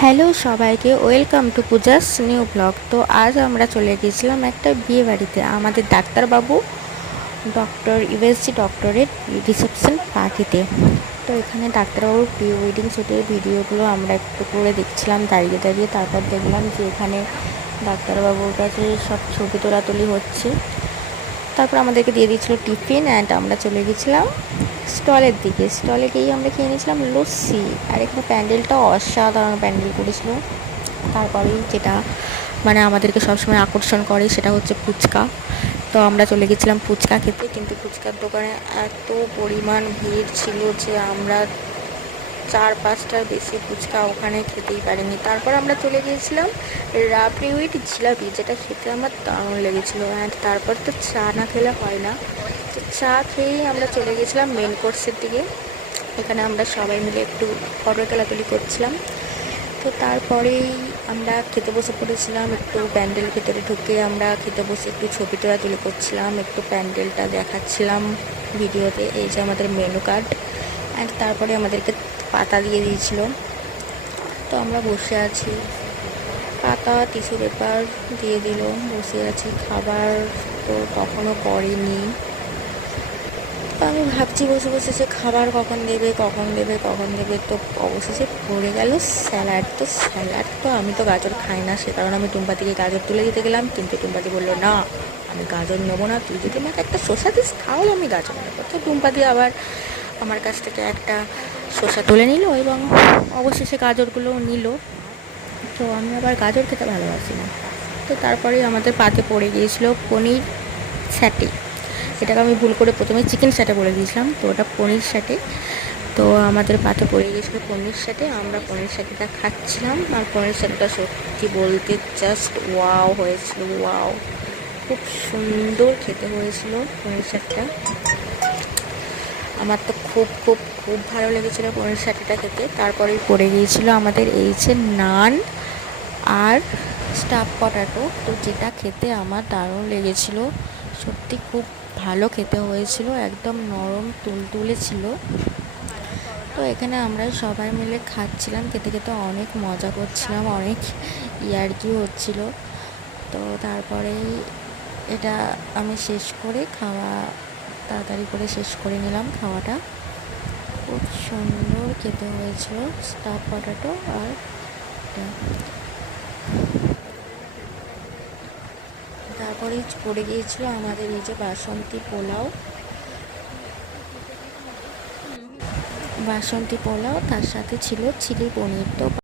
Hello সবাইকে, welcome to Puja's new blog. তো আজ আমরা চলে গিয়েছিলাম একটা বিয়ে বাড়িতে। আমাদের ডাক্তারবাবু ডক্টর ইউএসজি ডক্টরের রিসেপশন পার্টিতে। তো এখানে ডাক্তারবাবুর প্রি ওয়েডিং শ্যুটের ভিডিওগুলো আমরা একটু করে দেখছিলাম দাঁড়িয়ে দাঁড়িয়ে। তারপর দেখলাম যে এখানে ডাক্তারবাবুর কাছে সব ছবি তোলাতুলি হচ্ছে। তারপর আমাদেরকে দিয়ে দিয়েছিল টিফিন অ্যান্ড আমরা চলে গেছিলাম স্টলের দিকে। স্টলে গিয়ে আমরা খেয়ে নিয়েছিলাম লস্যি। আর এখানে প্যান্ডেলটা অসাধারণ প্যান্ডেল করেছিল। তারপরেই যেটা মানে আমাদেরকে সবসময় আকর্ষণ করে সেটা হচ্ছে ফুচকা। তো আমরা চলে গেছিলাম ফুচকা খেতে, কিন্তু ফুচকার দোকানে এত পরিমাণ ভিড় ছিল যে আমরা 4-5টার বেশি ফুচকা ওখানে খেতেই পারিনি। তারপর আমরা চলে গিয়েছিলাম রাবড়ি উইথ জিলাপি, যেটা খেতে আমার দারুণ লেগেছিলো। অ্যান্ড তারপর তো চা না খেলে হয় না, তো চা খেয়েই আমরা চলে গেছিলাম মেন কোর্সের দিকে। এখানে আমরা সবাই মিলে একটু ফটো তোলাতুলি করছিলাম। তো তারপরেই আমরা খেতে বসে পড়েছিলাম। একটু প্যান্ডেল ভেতরে ঢুকে আমরা খেতে বসে একটু ছবি তোলাতুলি করছিলাম, একটু প্যান্ডেলটা দেখাচ্ছিলাম ভিডিওতে। এই যে আমাদের মেনু কার্ড। অ্যান্ড তারপরে আমাদেরকে পাতা দিয়ে দিয়েছিল। তো আমরা বসে আছি, পাতা টিস্যু পেপার দিয়ে দিল, বসে আছি। খাবার তো তখনও করেনি। তো আমি ভাবছি বসে বসে যে খাবার কখন দেবে কখন দেবে কখন দেবে। তো অবশেষে পড়ে গেল স্যালাড। তো স্যালাড তো আমি তো গাজর খাই না, সে কারণে আমি টুম্পাদিকে গাজর তুলে দিতে গেলাম, কিন্তু টুম্পাদি বললো না আমি গাজর নেবো না, তুই যদি আমাকে একটা শসা দিস তাহলে আমি গাজর নেবো। তো টুম্পাদি আবার আমার কাছ থেকে একটা শসা তুলে নিল এবং অবশেষে গাজরগুলোও নিল। তো আমি আবার গাজর খেতে ভালোবাসি না। তো তারপরে আমাদের পাতে পড়ে গিয়েছিল পনির স্যাটে। এটাকে আমি ভুল করে প্রথমে চিকেন স্যাটে বলে দিয়েছিলাম, তো ওটা পনির স্যাটে। তো আমাদের পাতে পড়ে গিয়েছিলো পনির স্যাটে। আমরা পনির স্যাটেটা খাচ্ছিলাম। আর পনির স্যাটেটা সত্যি বলতে জাস্ট ওয়াও হয়েছিল, ওয়াও, খুব সুন্দর খেতে হয়েছিল পনির স্যাটটা। আমার তো খুব খুব খুব ভালো লেগেছিলো পনির স্যাটেটা খেতে। তারপরেই পড়ে গিয়েছিলো আমাদের এই যে নান আর স্টাফ পটাটো, তো যেটা খেতে আমার দারুণ লেগেছিলো। সত্যি খুব ভালো খেতে হয়েছিল, একদম নরম তুলতুলে ছিল। তো এখানে আমরা সবাই মিলে খাচ্ছিলাম, খেতে খেতে অনেক মজা করছিলাম, অনেক ইয়ার্কি হচ্ছিল। তো তারপরে এটা আমি শেষ করে খাওয়া তাড়াতাড়ি করে শেষ করে নিলাম খাওয়াটা। খুব সুন্দর খেতে হয়েছিল স্টাফ পটাটো আর তারপরে পড়ে গিয়েছিল আমাদের এই যে বাসন্তী পোলাও, তার সাথে ছিল চিলি পনির। তো